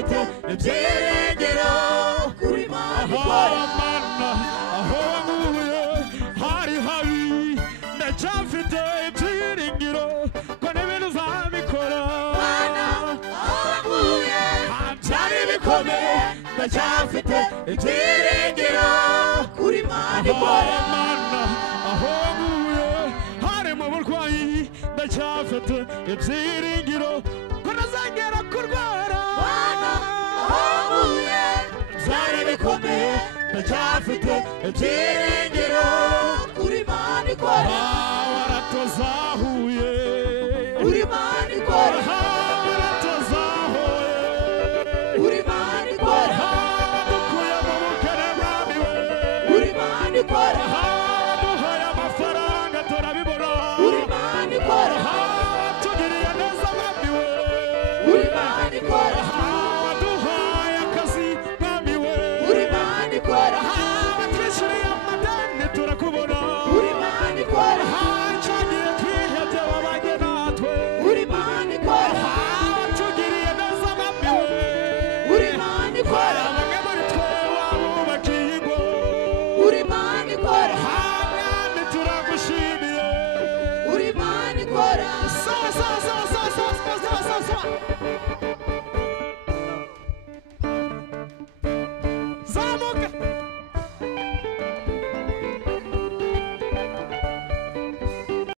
ndacyafite ibyiringiro kuri Imana ikora aho wankuye hari habi ndacyafite ibyiringiro ko n'ibintu uzabikora Mana aho wankuye byari bikomeye ndacyafite ibyiringiro kuri Imana ikora aho wankuye hari mu burwayi ndacyafite ibyiringiro ko ntazongera kurwara Mana aho wankuye byari bikomeye ndacyafite ibyiringiro kuri Imana ikora waratozahuye kuri Imana ikora waratozahuye kuri Imana ikora dukuye mu bukene mwami we kuri Imana ikora duhaye amafaranga turabibona kuri Imana ikora tugiriye neza mwami we kuri Imana ikora duhaye akazi mwami we kuri Imana ikora twishyuriye amadeni turakubona kuri Imana ikora cyagiye twihebye wabanye natwe kuri Imana ikora tugiriye neza mwami we kuri Imana ikora bamwe muri twe wabubakiye ingo kuri Imana ikora mwami turagushimiye kuri Imana ikora sawa